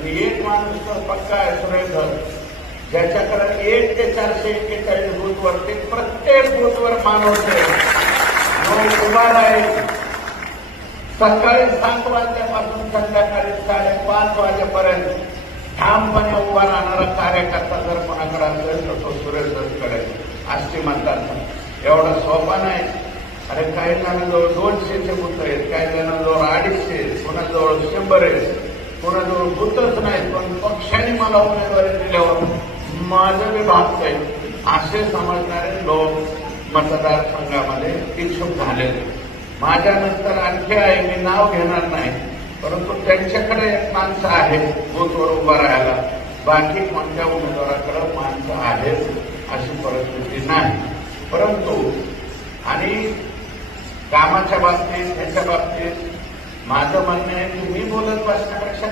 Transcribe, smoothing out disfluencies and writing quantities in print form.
आणि एक माणूस तर पक्का आहे सुरेंदर, ज्याच्याकडे 1 ते 441 बूथवरती प्रत्येक बूथवर मानवते लोक उभा राहील. सकाळी 7 वाजल्यापासून संध्याकाळी 5:30 वाजेपर्यंत ठामपणे उभा राहणारा कार्यकर्ता जर कोणाकडे असेल तर तो सुरेंदरकडे आष्टी म्हणतात. एवढा सोपा नाही. अरे काही जणांजवळ 200चे बूथ आहेत, काही जणांजवळ 250, कोणाजवळ 100 आहेत, कोणाजवळ बूथच नाहीत. पण पक्षाने मला उमेदवारी दिल्यावर माझं बी भागतंय असे समजणारे लोक मतदारसंघामध्ये इच्छुक झाले. माझ्यानंतर आणखी आहे, मी नाव घेणार नाही, परंतु त्यांच्याकडे एक माणसं आहेत बूथवर उभा राहायला. बाकी कोणत्या उमेदवाराकडे माणसं आहेत अशी परिस्थिती नाही. परंतु आणि कामाच्या बाबतीत त्याच्या बाबतीत माझं म्हणणं आहे की मी बोलत बसण्यापेक्षा